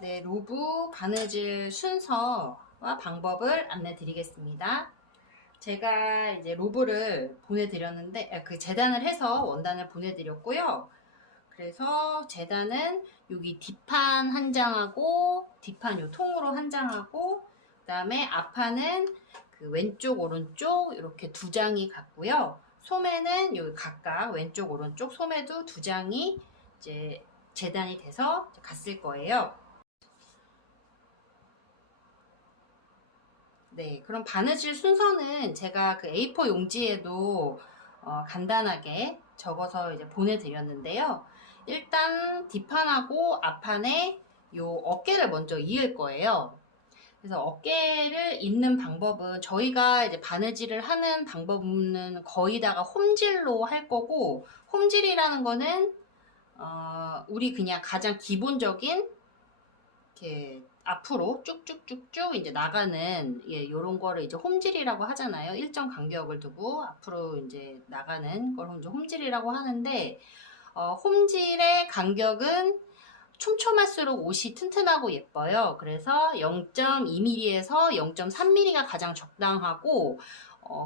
네, 로브 바느질 순서와 방법을 안내 드리겠습니다. 제가 이제 로브를 보내드렸는데, 그 재단을 해서 원단을 보내드렸고요. 그래서 재단은 여기 뒷판 한 장하고, 뒷판 요 통으로 한 장하고, 그 다음에 앞판은 그 왼쪽, 오른쪽 이렇게 두 장이 갔고요. 소매는 여기 각각 왼쪽, 오른쪽 소매도 두 장이 이제 재단이 돼서 갔을 거예요. 네, 그럼 바느질 순서는 제가 그 A4 용지에도 간단하게 적어서 이제 보내드렸는데요. 일단 뒷판하고 앞판에 요 어깨를 먼저 이을 거예요. 그래서 어깨를 잇는 방법은 저희가 이제 바느질을 하는 방법은 거의 다가 홈질로 할 거고, 홈질이라는 거는 우리 그냥 가장 기본적인 이렇게 앞으로 쭉쭉쭉쭉 이제 나가는 요런 거를 이제 홈질이라고 하잖아요. 일정 간격을 두고 앞으로 이제 나가는 걸 이제 홈질이라고 하는데 홈질의 간격은 촘촘할수록 옷이 튼튼하고 예뻐요. 그래서 0.2mm에서 0.3mm가 가장 적당하고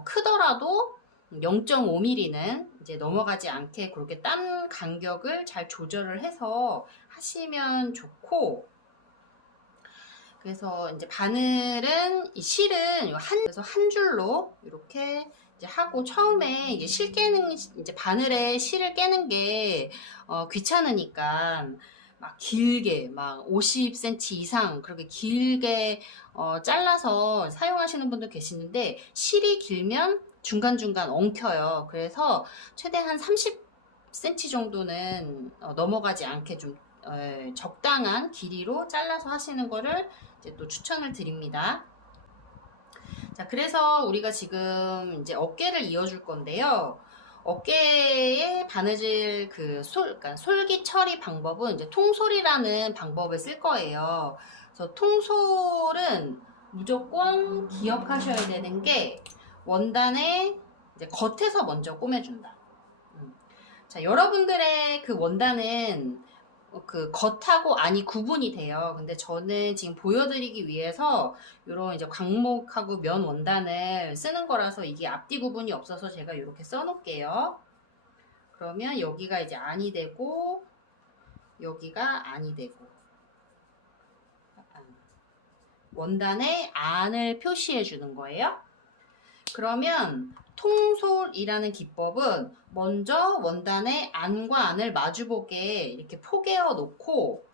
크더라도 0.5mm는 이제 넘어가지 않게 그렇게 땀 간격을 잘 조절을 해서 하시면 좋고, 그래서 이제 바늘은 이 실은 그래서 한 줄로 이렇게 이제 하고, 처음에 이게 실 깨는 이제 바늘에 실을 깨는 게 귀찮으니까 막 길게 막 50cm 이상 그렇게 길게 잘라서 사용하시는 분도 계시는데, 실이 길면 중간중간 엉켜요. 그래서 최대한 30cm 정도는 넘어가지 않게 좀 적당한 길이로 잘라서 하시는 거를 이제 또 추천을 드립니다. 자, 그래서 우리가 지금 이제 어깨를 이어줄 건데요. 어깨에 바느질 그러니까 솔기 처리 방법은 이제 통솔이라는 방법을 쓸 거예요. 그래서 통솔은 무조건 기억하셔야 되는 게 원단의 이제 겉에서 먼저 꼬매준다. 자, 여러분들의 그 원단은 그 겉하고 안이 구분이 돼요. 근데 저는 지금 보여드리기 위해서 이런 이제 광목하고 면 원단을 쓰는 거라서 이게 앞뒤 구분이 없어서 제가 이렇게 써놓을게요. 그러면 여기가 이제 안이 되고 여기가 안이 되고, 원단의 안을 표시해 주는 거예요. 그러면 통솔이라는 기법은 먼저 원단의 안과 안을 마주보게 이렇게 포개어 놓고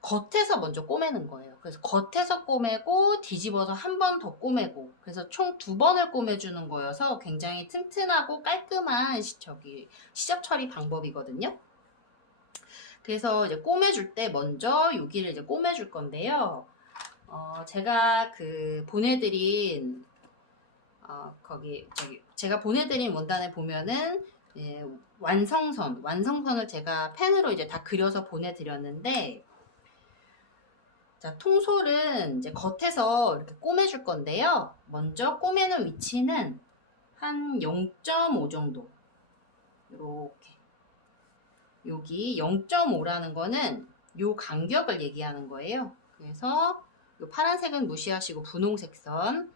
겉에서 먼저 꼬매는 거예요. 그래서 겉에서 꼬매고 뒤집어서 한 번 더 꼬매고, 그래서 총 2번을 꼬매주는 거여서 굉장히 튼튼하고 깔끔한 시접 처리 방법이거든요. 그래서 이제 꼬매줄 때 먼저 여기를 이제 꼬매줄 건데요. 제가 그 보내드린 제가 보내드린 원단에 보면은 완성선을 제가 펜으로 이제 다 그려서 보내드렸는데, 자, 통솔은 이제 겉에서 이렇게 꼬매줄 건데요. 먼저 꼬매는 위치는 한 0.5 정도. 이렇게. 여기 0.5라는 거는 요 간격을 얘기하는 거예요. 그래서 요 파란색은 무시하시고 분홍색 선.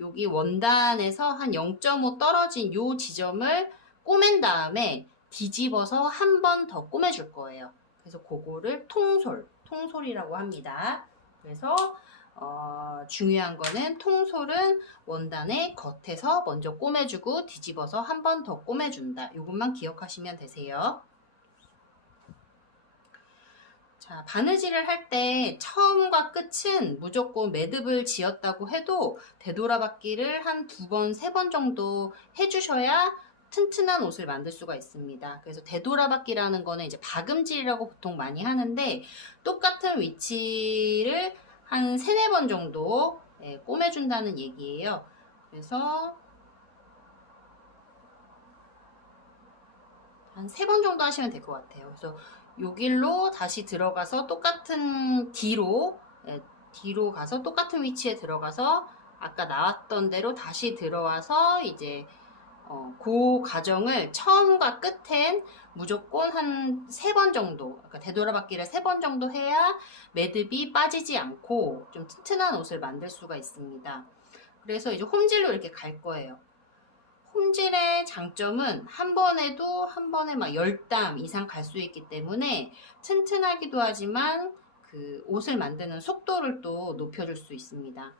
여기 원단에서 한 0.5 떨어진 요 지점을 꼬맨 다음에 뒤집어서 한 번 더 꼬매줄 거예요. 그래서 그거를 통솔이라고 합니다. 그래서 중요한 거는 통솔은 원단의 겉에서 먼저 꼬매주고 뒤집어서 한 번 더 꼬매준다. 이것만 기억하시면 되세요. 자, 바느질을 할 때 처음과 끝은 무조건 매듭을 지었다고 해도 되돌아받기를 한 2번, 3번 정도 해주셔야 튼튼한 옷을 만들 수가 있습니다. 그래서 되돌아받기라는 거는 이제 박음질이라고 보통 많이 하는데, 똑같은 위치를 한 3, 4번 정도 꼬매준다는 얘기예요. 그래서 한 3번 정도 하시면 될 것 같아요. 그래서 요 길로 다시 들어가서 똑같은 뒤로 가서 똑같은 위치에 들어가서 아까 나왔던 대로 다시 들어와서 이제 그 과정을 처음과 끝엔 무조건 한 3번 정도, 그러니까 되돌아받기를 3번 정도 해야 매듭이 빠지지 않고 좀 튼튼한 옷을 만들 수가 있습니다. 그래서 이제 홈질로 이렇게 갈 거예요. 홈질의 장점은 한 번에도 한 번에 막 10땀 이상 갈 수 있기 때문에 튼튼하기도 하지만 그 옷을 만드는 속도를 또 높여줄 수 있습니다.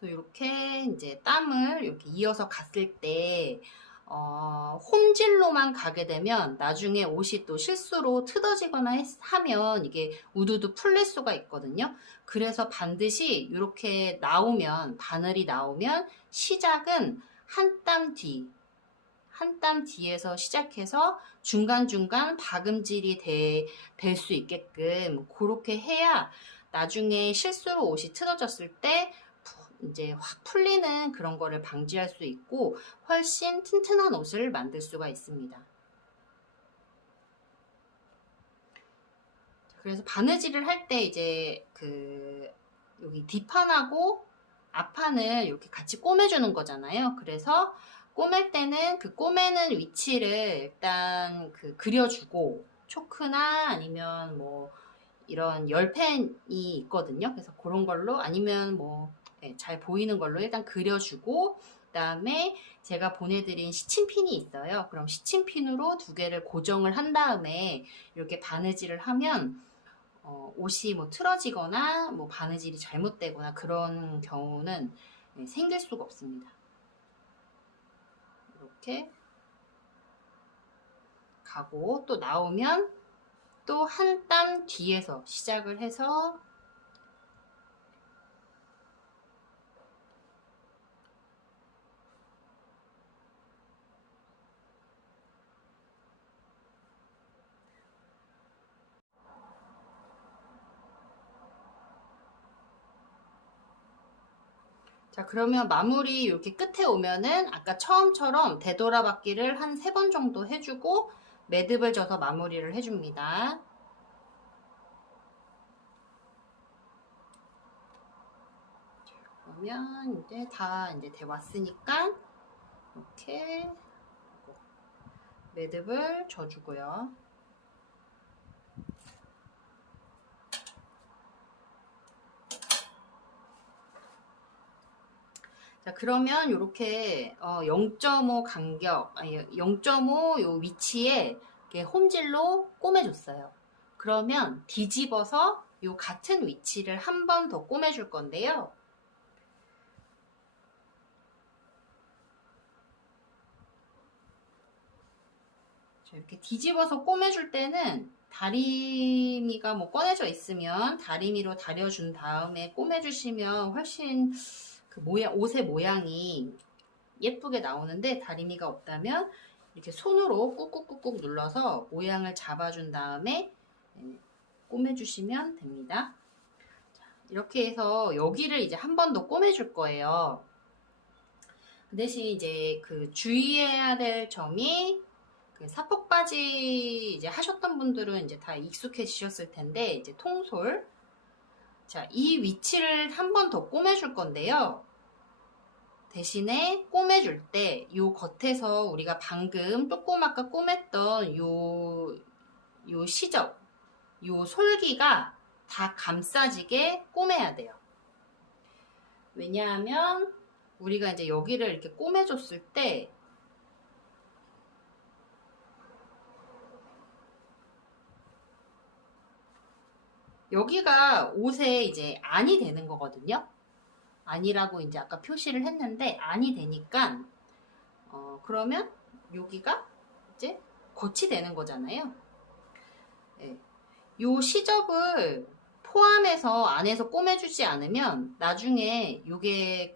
그래서 이렇게 이제 땀을 이렇게 이어서 갔을 때 홈질로만 가게 되면 나중에 옷이 또 실수로 뜯어지거나 하면 이게 우두두 풀릴 수가 있거든요. 그래서 반드시 이렇게 나오면, 바늘이 나오면 시작은 한 땀 뒤에서 시작해서 중간중간 박음질이 될 수 있게끔 그렇게 해야 나중에 실수로 옷이 틀어졌을 때 이제 확 풀리는 그런 거를 방지할 수 있고 훨씬 튼튼한 옷을 만들 수가 있습니다. 그래서 바느질을 할 때 이제 그 여기 뒷판하고 앞판을 이렇게 같이 꼬매주는 거잖아요. 그래서 꼬맬 때는 그 꼬매는 위치를 일단 그 그려주고 초크나 아니면 뭐 이런 열펜이 있거든요. 그래서 그런 걸로 아니면 뭐 잘 보이는 걸로 일단 그려주고 그다음에 제가 보내드린 시침핀이 있어요. 그럼 시침핀으로 2개를 고정을 한 다음에 이렇게 바느질을 하면 옷이 뭐 틀어지거나 뭐 바느질이 잘못되거나 그런 경우는 생길 수가 없습니다. 이렇게 가고 또 나오면 또 한 땀 뒤에서 시작을 해서 자, 그러면 마무리 이렇게 끝에 오면은 아까 처음처럼 되돌아받기를 한 3번 정도 해주고 매듭을 져서 마무리를 해줍니다. 그러면 이제 다 이제 돼 왔으니까 이렇게 매듭을 져주고요. 자, 그러면 이렇게 0.5 간격, 아니 0.5 요 위치에 이렇게 홈질로 꼬매줬어요. 그러면 뒤집어서 요 같은 위치를 한 번 더 꼬매줄 건데요. 자, 이렇게 뒤집어서 꼬매줄 때는 다리미가 뭐 꺼내져 있으면 다리미로 다려준 다음에 꼬매주시면 훨씬 그 옷의 모양이 예쁘게 나오는데 다리미가 없다면 이렇게 손으로 꾹꾹꾹꾹 눌러서 모양을 잡아준 다음에 꼬매주시면 됩니다. 자, 이렇게 해서 여기를 이제 한 번 더 꼬매줄 거예요. 그 대신 이제 그 주의해야 될 점이 그 사폭 바지 이제 하셨던 분들은 이제 다 익숙해지셨을 텐데 이제 통솔 자, 이 위치를 한 번 더 꼬매줄 건데요. 대신에 꼬매줄 때 요 겉에서 우리가 방금 조금 아까 꼬맸던 요 시접, 요 솔기가 다 감싸지게 꼬매야 돼요. 왜냐하면 우리가 이제 여기를 이렇게 꼬매줬을 때 여기가 옷에 이제 안이 되는 거거든요. 안이라고 이제 아까 표시를 했는데 안이 되니까 그러면 여기가 이제 겉이 되는 거잖아요. 네. 요 시접을 포함해서 안에서 꼬매주지 않으면 나중에 요게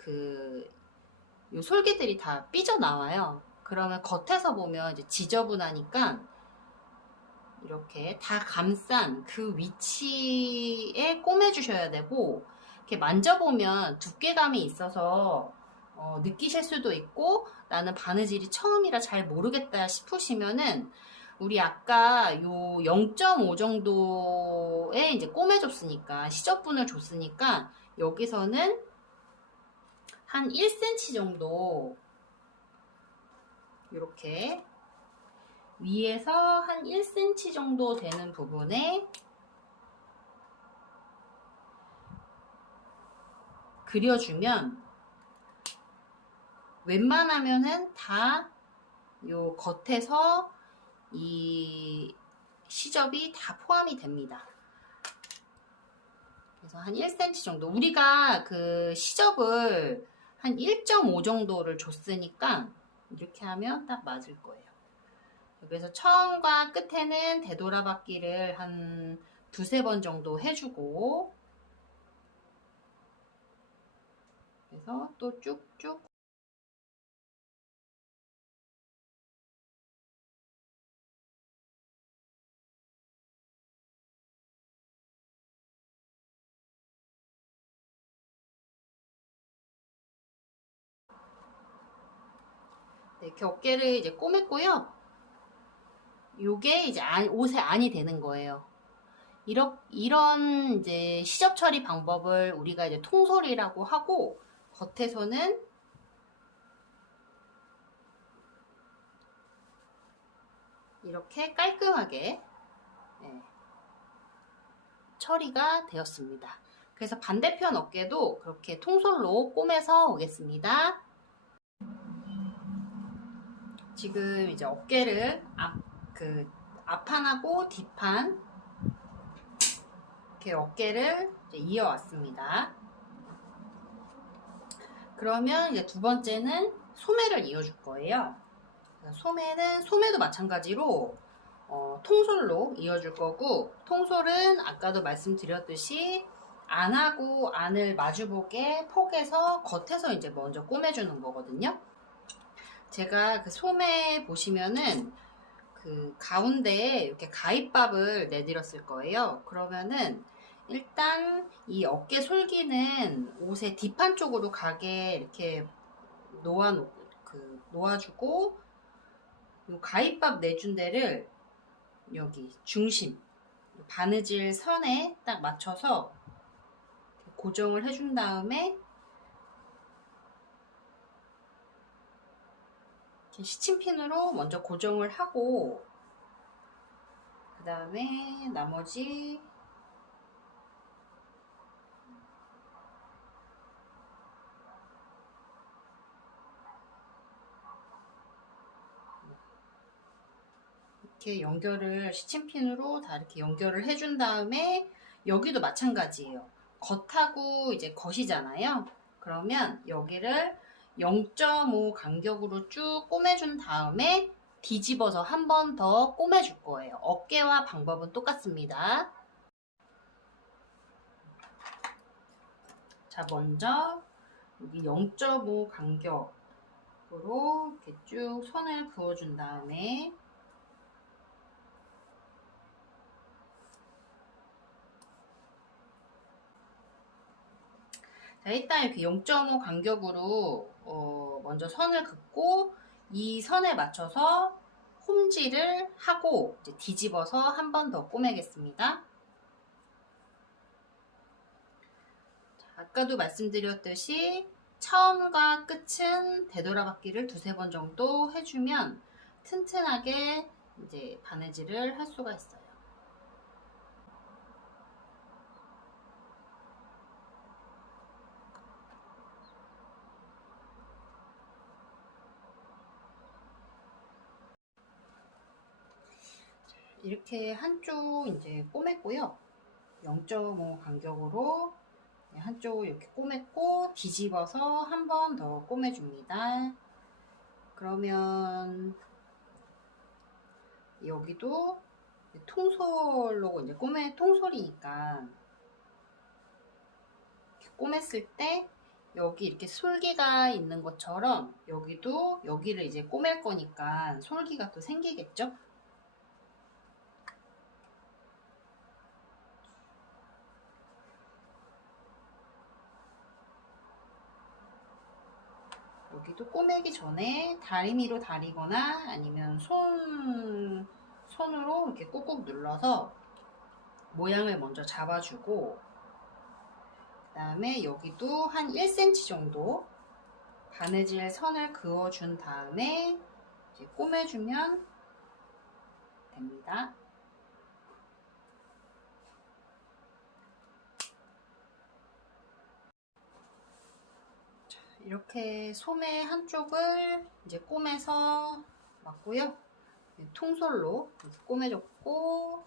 요 솔기들이 다 삐져나와요. 그러면 겉에서 보면 이제 지저분하니까 이렇게 다 감싼 그 위치에 꼬매주셔야 되고 이렇게 만져보면 두께감이 있어서 느끼실 수도 있고 나는 바느질이 처음이라 잘 모르겠다 싶으시면은 우리 아까 요 0.5 정도에 이제 꼬매줬으니까 시접분을 줬으니까 여기서는 한 1cm 정도 이렇게 위에서 한 1cm 정도 되는 부분에 그려주면 웬만하면은 다 요 겉에서 이 시접이 다 포함이 됩니다. 그래서 한 1cm 정도. 우리가 그 시접을 한 1.5 정도를 줬으니까 이렇게 하면 딱 맞을 거예요. 그래서 처음과 끝에는 되돌아받기를 한 두세 번 정도 해주고, 그래서 또 쭉쭉 이렇게 어깨를 이제 꼬맸고요. 요게 이제 옷의 안이 되는 거예요. 이런 이제 시접 처리 방법을 우리가 이제 통솔이라고 하고, 겉에서는 이렇게 깔끔하게 처리가 되었습니다. 그래서 반대편 어깨도 그렇게 통솔로 꼬매서 오겠습니다. 지금 이제 어깨를 앞판하고 뒷판 이렇게 어깨를 이어왔습니다. 그러면 이제 두 번째는 소매를 이어줄 거예요. 소매도 마찬가지로 통솔로 이어줄 거고, 통솔은 아까도 말씀드렸듯이 안하고 안을 마주보게 폭에서 겉에서 이제 먼저 꼬매주는 거거든요. 제가 그 소매 보시면은 그 가운데에 이렇게 가입밥을 내드렸을 거예요. 그러면은 일단 이 어깨 솔기는 옷의 뒷판 쪽으로 가게 이렇게 놓아주고, 요 가입밥 내준 데를 여기 중심 바느질 선에 딱 맞춰서 고정을 해준 다음에 시침핀으로 먼저 고정을 하고, 그 다음에 나머지 이렇게 시침핀으로 다 이렇게 연결을 해준 다음에, 여기도 마찬가지예요. 겉하고 이제 겉이잖아요. 그러면 여기를 0.5 간격으로 쭉 꼬매준 다음에 뒤집어서 한 번 더 꼬매줄 거예요. 어깨와 방법은 똑같습니다. 자, 먼저 여기 0.5 간격으로 이렇게 쭉 선을 그어준 다음에, 자, 일단 이렇게 0.5 간격으로 먼저 선을 긋고, 이 선에 맞춰서 홈질을 하고 이제 뒤집어서 한 번 더 꼬매겠습니다. 자, 아까도 말씀드렸듯이 처음과 끝은 되돌아받기를 두세 번 정도 해주면 튼튼하게 이제 바느질을 할 수가 있어요. 이렇게 한쪽 이제 꼬맸고요. 0.5 간격으로 한쪽 이렇게 꼬맸고, 뒤집어서 한 번 더 꼬매줍니다. 그러면 여기도 통솔로 이제 통솔이니까 이렇게 꼬맸을 때 여기 이렇게 솔기가 있는 것처럼 여기를 이제 꼬맬 거니까 솔기가 또 생기겠죠? 여기도 꼬매기 전에 다리미로 다리거나 아니면 손으로 이렇게 꾹꾹 눌러서 모양을 먼저 잡아주고, 그 다음에 여기도 한 1cm 정도 바느질 선을 그어준 다음에 이제 꼬매주면 됩니다. 이렇게 소매 한쪽을 이제 꼬매서 왔고요. 통솔로 이렇게 꼬매줬고,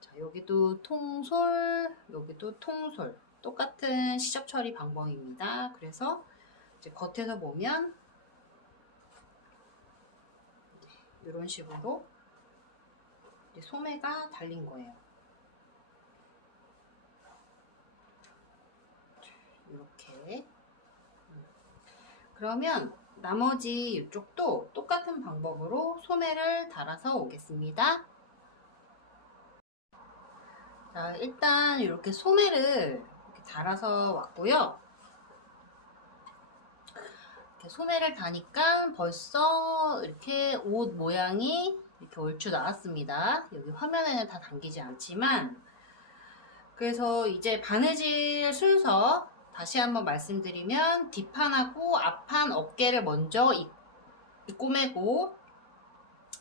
자, 여기도 통솔, 여기도 통솔. 똑같은 시접 처리 방법입니다. 그래서 이제 겉에서 보면 이런 식으로 이제 소매가 달린 거예요. 이렇게. 그러면 나머지 이쪽도 똑같은 방법으로 소매를 달아서 오겠습니다. 자, 일단 이렇게 소매를 이렇게 달아서 왔고요. 이렇게 소매를 다니까 벌써 이렇게 옷 모양이 이렇게 얼추 나왔습니다. 여기 화면에는 다 담기지 않지만, 그래서 이제 바느질 순서 다시 한번 말씀드리면, 뒷판하고 앞판 어깨를 먼저 꼬매고,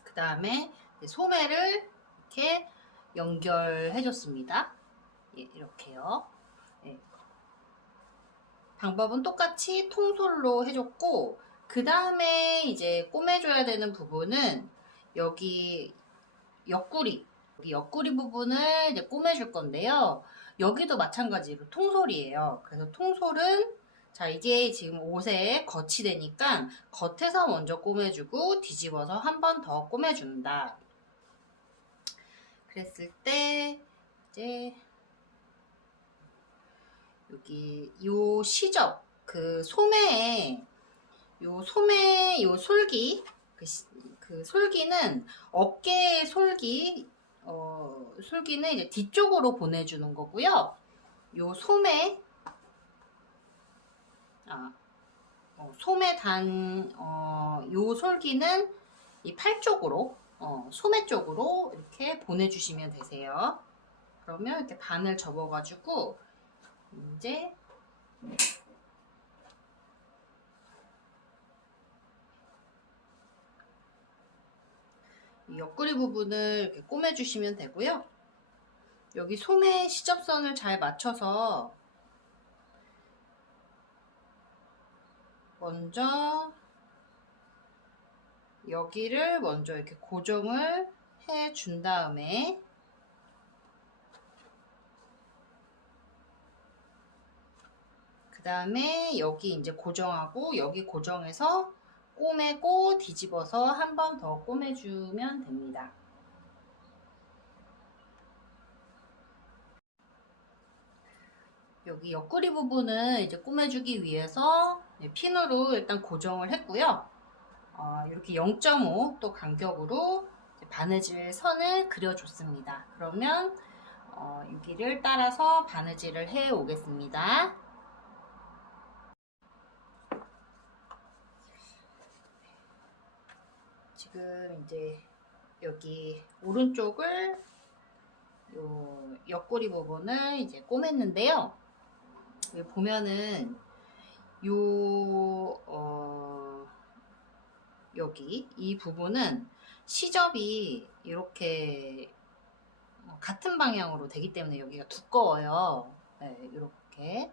그 다음에 소매를 이렇게 연결해 줬습니다. 예, 이렇게요. 예. 방법은 똑같이 통솔로 해줬고, 그 다음에 이제 꼬매줘야 되는 부분은 여기 옆구리 부분을 이제 꼬매줄 건데요. 여기도 마찬가지로 통솔이에요. 그래서 통솔은 자, 이게 지금 옷에 겉이 되니까 겉에서 먼저 꼬매주고 뒤집어서 한 번 더 꼬매준다. 그랬을 때 이제 여기 요 시접 그 소매에 요 솔기 그 솔기는 어깨 솔기는 이제 뒤쪽으로 보내주는 거고요. 요 소매 요 솔기는 이 팔 쪽으로 소매 쪽으로 이렇게 보내주시면 되세요. 그러면 이렇게 반을 접어가지고 이제 이 옆구리 부분을 이렇게 꼬매주시면 되고요. 여기 소매 시접선을 잘 맞춰서 먼저 여기를 먼저 이렇게 고정을 해 준 다음에 그 다음에 여기 이제 고정하고 여기 고정해서 꼬매고 뒤집어서 한 번 더 꼬매주면 됩니다. 여기 옆구리 부분을 이제 꼬매주기 위해서 핀으로 일단 고정을 했고요. 이렇게 0.5 또 간격으로 바느질 선을 그려줬습니다. 그러면 여기를 따라서 바느질을 해 오겠습니다. 지금 이제 여기 오른쪽을 요 옆구리 부분을 이제 꼬맸는데요. 여기 보면은 여기 이 부분은 시접이 이렇게 같은 방향으로 되기 때문에 여기가 두꺼워요. 네, 이렇게.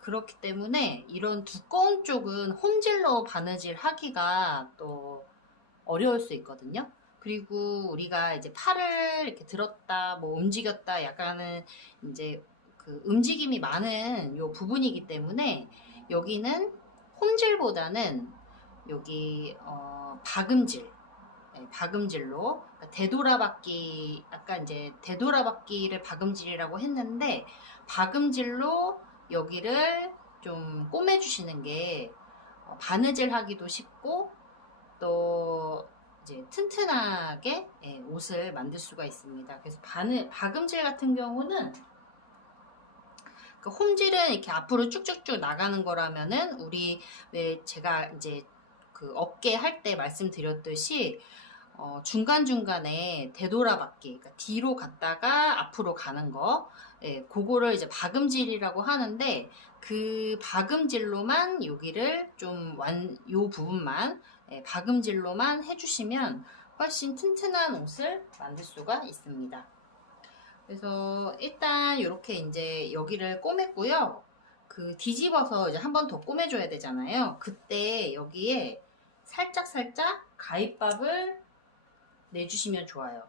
그렇기 때문에 이런 두꺼운 쪽은 홈질로 바느질 하기가 또 어려울 수 있거든요. 그리고 우리가 이제 팔을 이렇게 들었다, 뭐 움직였다, 약간은 이제 그 움직임이 많은 요 부분이기 때문에 여기는 홈질보다는 여기 박음질, 네, 박음질로 그러니까 되돌아받기, 아까 이제 되돌아받기를 박음질이라고 했는데 박음질로 여기를 좀 꼬매주시는 게 바느질 하기도 쉽고 또 이제 튼튼하게 옷을 만들 수가 있습니다. 그래서 박음질 같은 경우는 그 홈질은 이렇게 앞으로 쭉쭉쭉 나가는 거라면은 우리 왜 제가 이제 그 어깨 할 때 말씀드렸듯이 중간중간에 되돌아받기, 그러니까 뒤로 갔다가 앞으로 가는 거, 그거를 이제 박음질이라고 하는데 그 박음질로만 여기를 좀 요 부분만 박음질로만 해주시면 훨씬 튼튼한 옷을 만들 수가 있습니다. 그래서 일단 이렇게 이제 여기를 꼬맸고요. 그 뒤집어서 이제 한 번 더 꼬매줘야 되잖아요. 그때 여기에 살짝 가위밥을 내주시면 좋아요.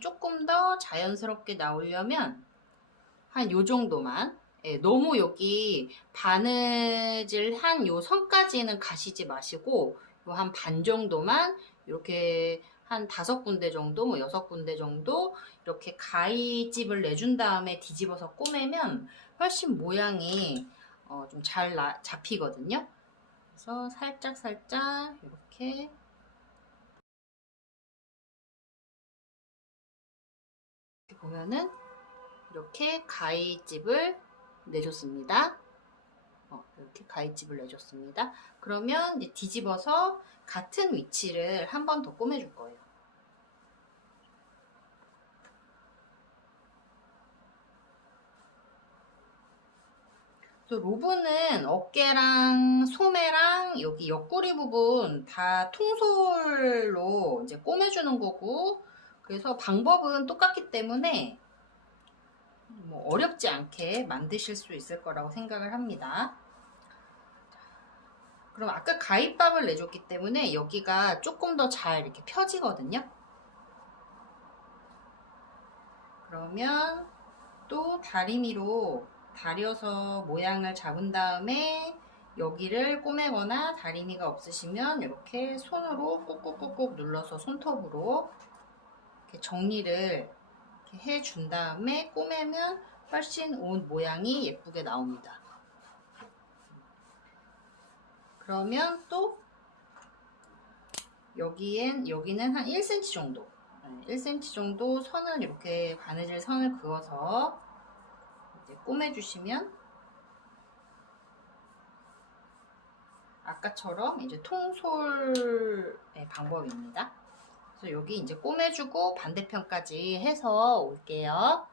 조금 더 자연스럽게 나오려면 한 요 정도만, 예, 너무 여기 바느질한 요 선까지는 가시지 마시고 요 한 반 정도만 이렇게 한 5군데 정도, 뭐 6군데 정도 이렇게 가위집을 내준 다음에 뒤집어서 꼬매면 훨씬 모양이 좀 잘 잡히거든요. 그래서 살짝 이렇게 보면은 이렇게 가위집을 내줬습니다. 이렇게 가위집을 내줬습니다. 그러면 이제 뒤집어서 같은 위치를 한 번 더 꼬매줄 거예요. 로브는 어깨랑 소매랑 여기 옆구리 부분 다 통솔로 이제 꼬매주는 거고, 그래서 방법은 똑같기 때문에 뭐 어렵지 않게 만드실 수 있을 거라고 생각을 합니다. 그럼 아까 가위밥을 내줬기 때문에 여기가 조금 더 잘 이렇게 펴지거든요. 그러면 또 다리미로 다려서 모양을 잡은 다음에 여기를 꼬매거나 다리미가 없으시면 이렇게 손으로 꾹꾹꾹꾹 눌러서 손톱으로 이렇게 정리를 이렇게 해준 다음에 꼬매면 훨씬 옷 모양이 예쁘게 나옵니다. 그러면 또 여기는 한 1cm 정도, 1cm 정도 선을 이렇게 바느질 선을 그어서 이제 꼬매주시면 아까처럼 이제 통솔의 방법입니다. 그래서 여기 이제 꼬매주고 반대편까지 해서 올게요.